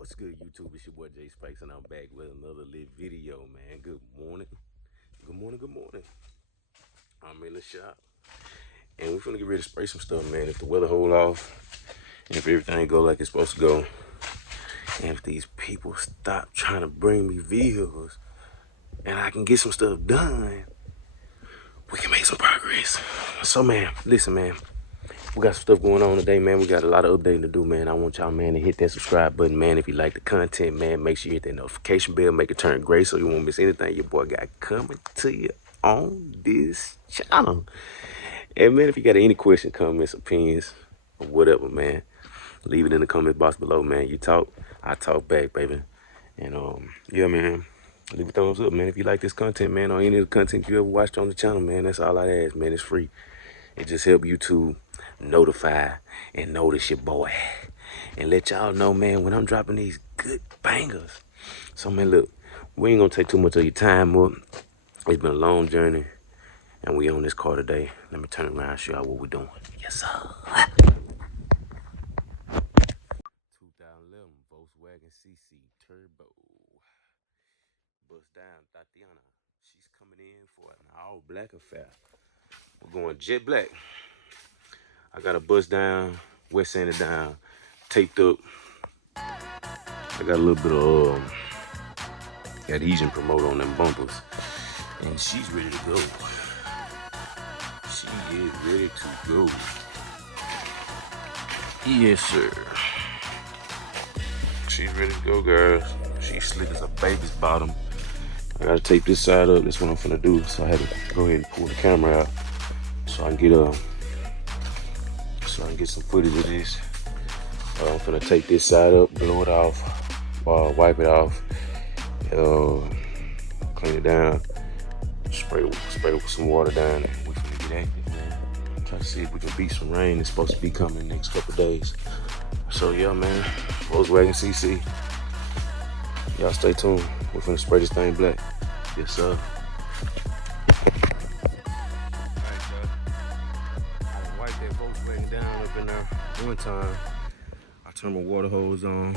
What's good, YouTube? It's your boy J Spikes, and I'm back with another lit video, man. Good morning. Good morning, good morning. I'm in the shop, and we're finna get ready to spray some stuff, man. If the weather hold off, and if everything go like it's supposed to go, and if these people stop trying to bring me vehicles, and I can get some stuff done, we can make some progress. So, man, listen, man. We got some stuff going on today, man. We got a lot of updating to do, man. I want y'all, man, to hit that subscribe button, man. If you like the content, man, make sure you hit that notification bell. Make it turn gray so you won't miss anything your boy got coming to you on this channel. And, man, if you got any questions, comments, opinions, or whatever, man, leave it in the comment box below, man. You talk, I talk back, baby. And, yeah, man, leave a thumbs up, man. If you like this content, man, or any of the content you ever watched on the channel, man, that's all I ask, man. It's free. It just help YouTube notify and notice your boy and let y'all know, man, when I'm dropping these good bangers. So, man, look, we ain't gonna take too much of your time up. It's been a long journey, and we on this car today. Let me turn around and show y'all what we're doing. Yes, sir. 2011 Volkswagen CC Turbo. Bust down Tatiana. She's coming in for an all black affair. We're going jet black. I got a bust down, wet sanded down, taped up. I got a little bit of adhesion promoter on them bumpers. And she's ready to go. She is ready to go. Yes, sir. She's ready to go, guys. She's slick as a baby's bottom. I gotta tape this side up. That's what I'm finna do. So I had to go ahead and pull the camera out so I can get some footage of this. I'm finna take this side up, blow it off, wipe it off, clean it down, spray with some water down, and we finna get active, man. Try to see if we can beat some rain. It's supposed to be coming next couple days. So yeah, man, Volkswagen CC. Y'all stay tuned. We're finna spray this thing black. Yes, sir. Wipe that Volkswagen down up in there one time. I turn my water hose on.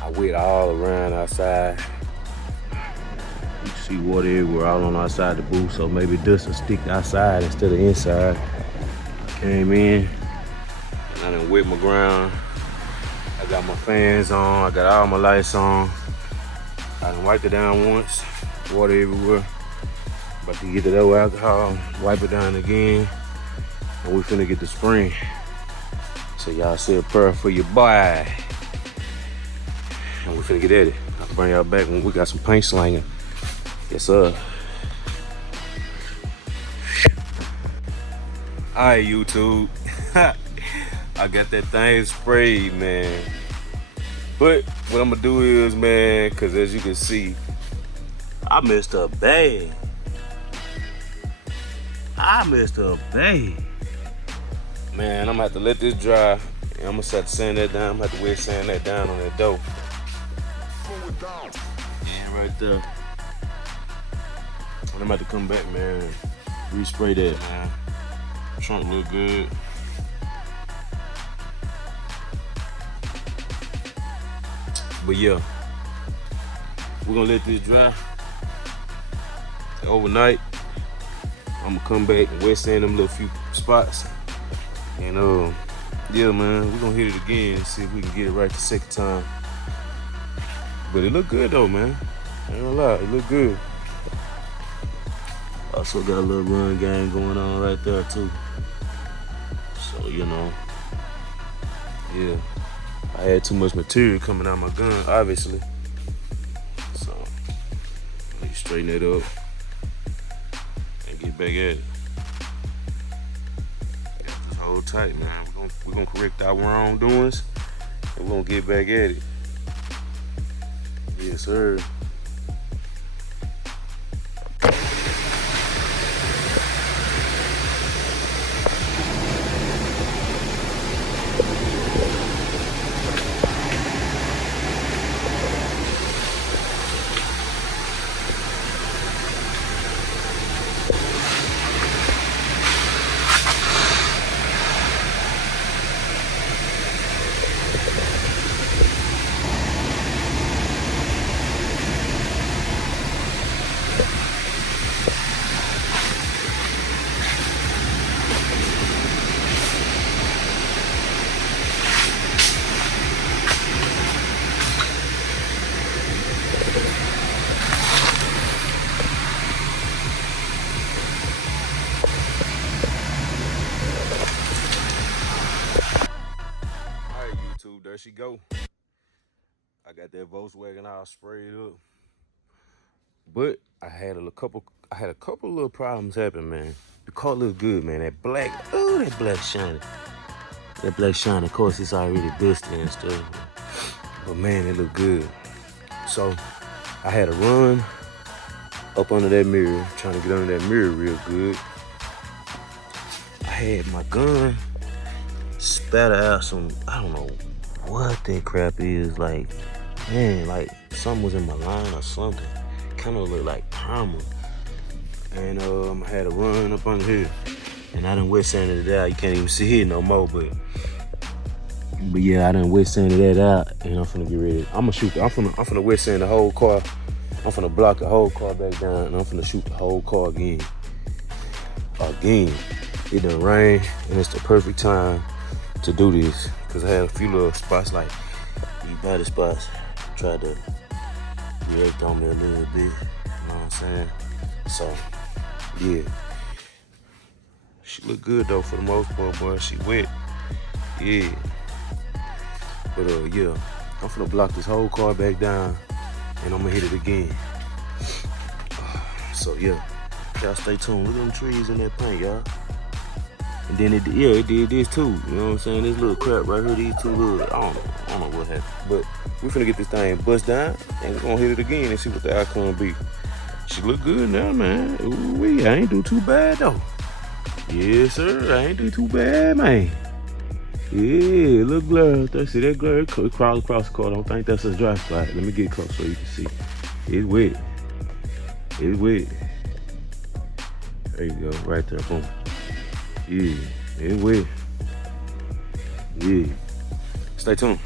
I wet all around outside. You can see water everywhere all on outside the booth, so maybe dust will stick outside instead of inside. Came in and I done wet my ground. I got my fans on, I got all my lights on. I done wiped it down once, water everywhere. About to get the old alcohol, wipe it down again. And we finna get the spring. So y'all say a prayer for your boy. And we finna get at it. I'll bring y'all back when we got some paint slanging. Yes, sir. Alright, YouTube. I got that thing sprayed, man. But what I'm gonna do is, man, cause as you can see, I messed up bad. Man, I'm gonna have to let this dry. And I'm gonna have to sand that down. I'm gonna have to wet sand that down on that dough. And right there. And I'm about to come back, man. Respray that, man. Trunk look good. But yeah, we're gonna let this dry overnight. I'm gonna come back and wet sand them little few spots. And yeah, man, we're gonna hit it again and see if we can get it right the second time. But it look good though, man. I ain't gonna lie, it look good. Also got a little run game going on right there too. So, you know, yeah. I had too much material coming out of my gun, obviously. So, let me straighten it up and get back at it. Hold tight, man. We're gonna correct our wrongdoings and we're gonna get back at it. Yes, sir. I got that Volkswagen all sprayed up. But I had a couple little problems happen, man. The car look good, man. That black, oh, that black shiny. That black shiny, of course, it's already dusty and stuff. But man, it look good. So I had to run up under that mirror, trying to get under that mirror real good. I had my gun spatter out some, I don't know what that crap is. Like, man, like something was in my line or something. Kind of looked like primer. And I had to run up under here. And I done wet sanded it out. You can't even see it no more, but yeah, I done wet sanded that out, and I'm finna get ready. I'm finna wet sand the whole car. I'm finna block the whole car back down, and I'm finna shoot the whole car again. It done rain, and it's the perfect time to do this, cause I had a few little spots, like these body spots, tried to react on me a little bit. You know what I'm saying? So, yeah. She look good though for the most part, boy. She wet. Yeah. But yeah, I'm finna block this whole car back down, and I'm gonna hit it again. So yeah, y'all stay tuned. Look at them trees in that paint, y'all. And then it did this too. You know what I'm saying? This little crap right here, these two little, I don't know what happened. But we finna get this thing bust down, and we're gonna hit it again and see what the outcome be. She look good now, man. Ooh-wee, I ain't do too bad though. Yes, sir, I ain't do too bad, man. Yeah, look glare. See that glare? It crawl across the car. I don't think that's a dry spot. Let me get close so you can see. It's wet. It's wet. There you go, right there. Boom. Yeah, it's wet. Yeah. Stay tuned.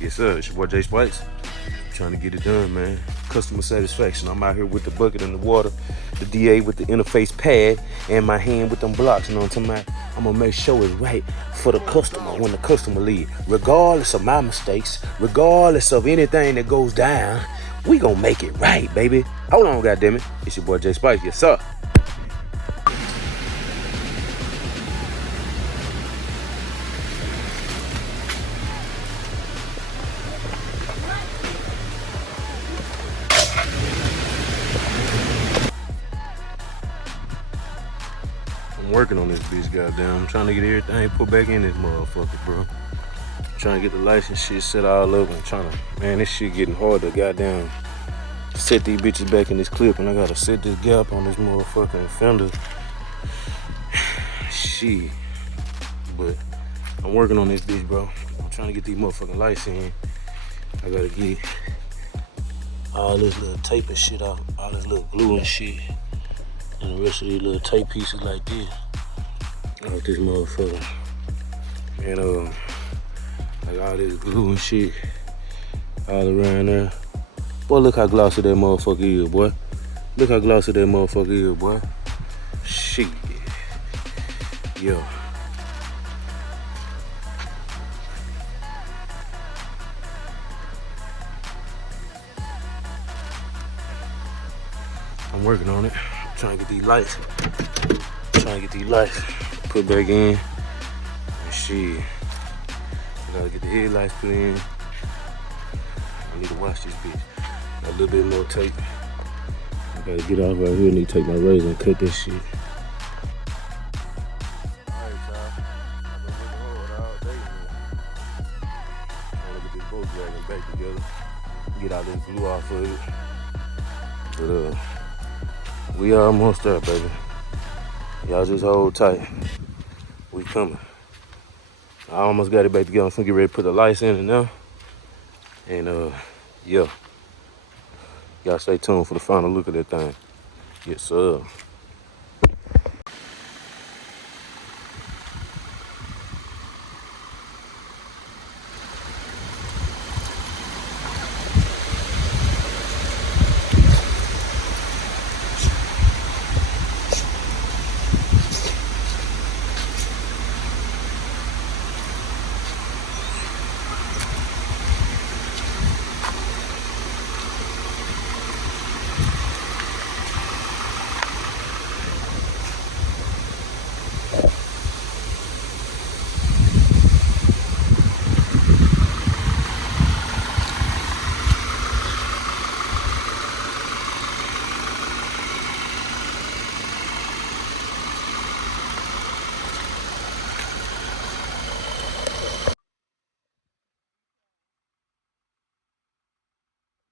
Yes, sir. It's your boy J Spikes. Trying to get it done, man. Customer satisfaction. I'm out here with the bucket and the water, the DA with the interface pad, and my hand with them blocks. You know what I'm talking about? I'm gonna make sure it's right for the customer when the customer leave. Regardless of my mistakes, regardless of anything that goes down, we gonna make it right, baby. Hold on, goddammit. It's your boy J Spikes. Yes, sir. I'm working on this bitch, goddamn. I'm trying to get everything put back in this motherfucker, bro. Trying to get the license shit set all up and trying to, man, this shit getting hard to goddamn set these bitches back in this clip, and I gotta set this gap on this motherfucking fender. Shit. But I'm working on this bitch, bro. I'm trying to get these motherfucking lights in. I gotta get all this little tape and shit out, all this little glue and shit, and the rest of these little tape pieces like this out this motherfucker. And like all this glue and shit all around there. Boy, look how glossy that motherfucker is, boy. Look how glossy that motherfucker is, boy. Shit. Yo. I'm working on it. I'm trying to get these lights. Put back in. And shit. I gotta get the headlights put in. I need to wash this bitch. A little bit more tape. I gotta get off right here. I need to take my razor and cut this shit. Alright, y'all. I've been working hard all day, man. Trying to get this VOLKSWAGEN back together. Get all this glue off of it. But we almost there, baby. Y'all just hold tight. We coming. I almost got it back together. I'm gonna get ready to put the lights in it now. And yeah. Y'all stay tuned for the final look of that thing. Yes, sir.